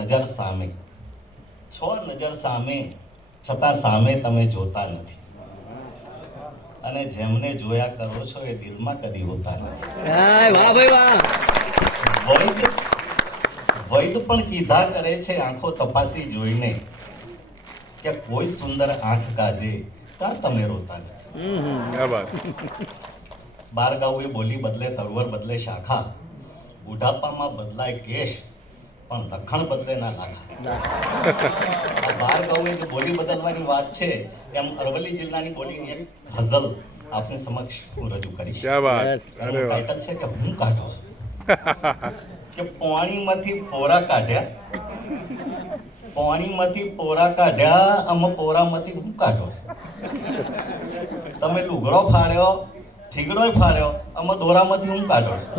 નજર સામે. છો નજર સામે છતાં સામે તમે જોતા નથી. અને જેમને જોયા કરો છો એ દિલમાં કદી હોતા નથી. વૈદ પણ કીધા કરે છે આંખો તપાસી જોઈને કે કોઈ સુંદર આંખ કાજે કાં તમે રોતા નથી? બાર એ બોલી બદલે તરવર બદલે શાખા બુઢાપામાં બદલાય કેશ પણ લખાણ બદલે ના લાખા બહાર કહું કે બોલી બદલવાની વાત છે એમ અરવલ્લી જિલ્લાની બોલીની એક હઝલ આપની સમક્ષ હું રજૂ કરીશ. ટાઇટલ છે કે હું કાઢો કે પાણીમાંથી પોરા કાઢ્યા પાણીમાંથી પોરા કાઢ્યા આમ પોરામાંથી હું કાઢો તમે લુગડો ફાળ્યો થીગડો ફાળ્યો આમાં દોરામાંથી હું કાઢો છું.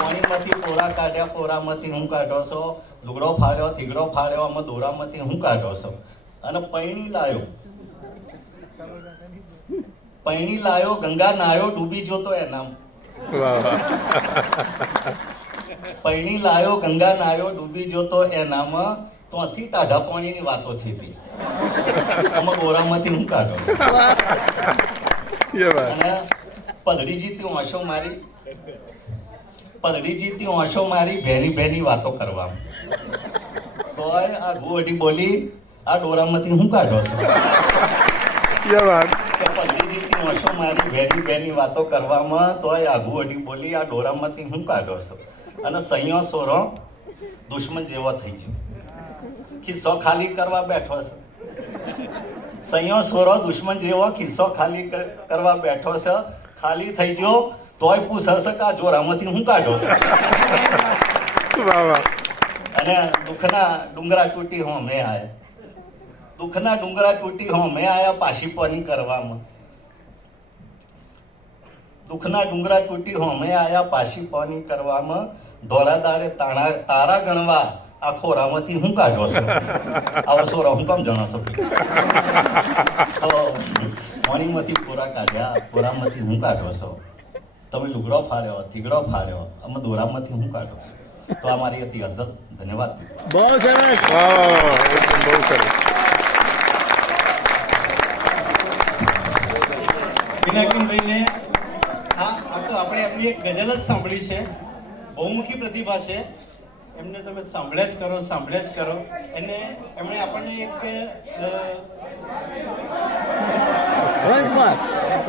પાણીમાંથી પોરા કાઢ્યા પોરામાંથી હું કાઢો છો? લુગડો ફાળ્યો તીગડો ફાળ્યો આમાં દોરામાંથી હું કાઢો છો? અને પૈણી લાયો. પૈણી લાયો ગંગા નાયો ડૂબી જોતો એના પૈણી લાયો ગંગા નાયો ડૂબી જોતો એનામાં. ત્યાંથી ટાઢા પાણીની વાતો થઈ હતી આમાં ગોરામાંથી હું કાઢો અને પધડી જીતી વાંસો મારી. પરડીજીથી ઓછો મારી ભેની ભેની વાતો કરવા તોય આ ગુવડી બોલી આ ડોરામાંથી હું કાઢો છું? પરડીજીથી ઓછો મારી ભેની ભેની વાતો કરવામાં તોય આ ગુવડી બોલી આ ડોરામાંથી હું કાઢો છું? અને સંયો સોરો દુશ્મન જેવો થઈ ગયો. કિસ્સો ખાલી કરવા બેઠો છે. સંયો સોરો દુશ્મન જેવો કિસ્સો ખાલી કરવા બેઠો છે. ખાલી થઈ ગયો. તોય પૂછે સકા જોર આમાંથી હું કાઢો અને દુઃખના ડુંગરા તૂટી હો મેં આય. દુઃખના ડુંગરા તૂટી હો મેં આયા પાછી પની કરવામાં. દુઃખના ડુંગરા તૂટી હો મેં આયા પાછી પની કરવામાં. ધોળા દાડે તાણા તારા ગણવા આ ખોરામાંથી હું કાઢો છો? આવો સોરા હું કેમ જણાવશો તો મોર્નિંગમાંથી પૂરા કાઢ્યા ખોરામાંથી હું કાઢો છો? તમે લુગડો ફાળ્યો તીગડો ફાળ્યો અમે દોરામાંથી હું કાઢું છું? તો આ મારી હતી અસર ધન્યવાદ બહુ સરસ. બહુ સરસ. પિનાકીનભાઈને આ આ તો આપણે એમની એક ગઝલ જ સાંભળી છે. બહુમુખી પ્રતિભા છે. એમને તમે સાંભળ્યા જ કરો સાંભળ્યા જ કરો. એને એમણે આપણને એક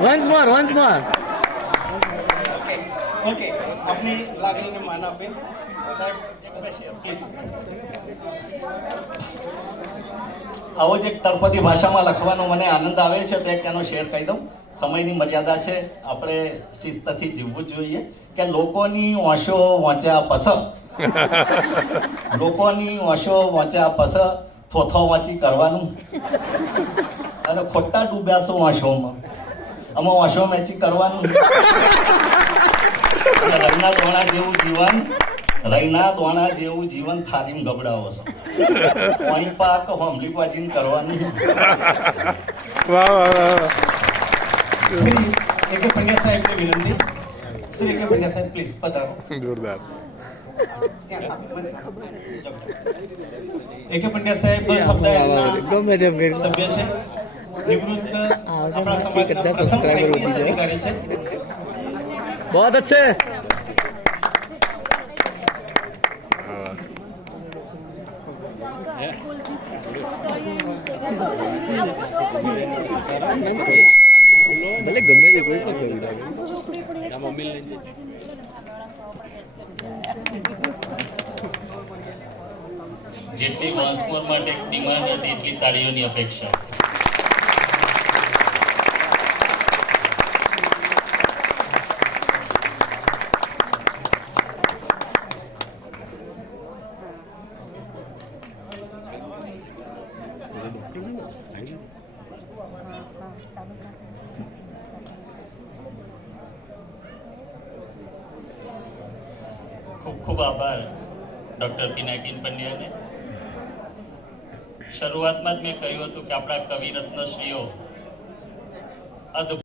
વન્સ મોર વન્સ ઓકે, આપની લાગણીને માન આપે. આવો જ એક તળપદી ભાષામાં લખવાનો મને આનંદ આવે છે, તો એક એનો શેર કહી દઉં. સમયની મર્યાદા છે, આપણે શિસ્તથી જીવવું જોઈએ. કે લોકોની વાંશો વાંચ્યા પસ. લોકોની વાંશો વાંચ્યા પસ, થોથો વાંચી કરવાનું. અને ખોટા ડૂબ્યા શું વાંશોમાં આમાં વાંશો મેચી કરવાનું. રૈના દોણા જેવું જીવન રૈના દોણા જેવું જીવન થારીમ ગબડાવો છો. પાણી પાક હોમલી પાચીન કરવાની. શ્રી એકે પંડ્યા સાહેબને વિનંતી. શ્રી એકે પંડ્યા સાહેબ પ્લીઝ પધારો. જોરદાર. એકે પંડ્યા સાહેબ ગમે તેમ સભ્ય છે. નિવૃત્ત આપણા સમાજના પ્રથમ આઈપીએસ અધિકારી છે. બહુ અચ્છે ભલે ગમે તે કોઈ પણ કવિતા જેટલી વાંસમોર માટે ડિમાન્ડ હતી એટલી તાળીઓની અપેક્ષા છે. ખૂબ આભાર ડૉક્ટર પિનાકીન પંડ્યાને શરૂઆતમાં જ મેં કહ્યું હતું કે આપણા કવિરત્નશ્રીઓ અદ્ભુત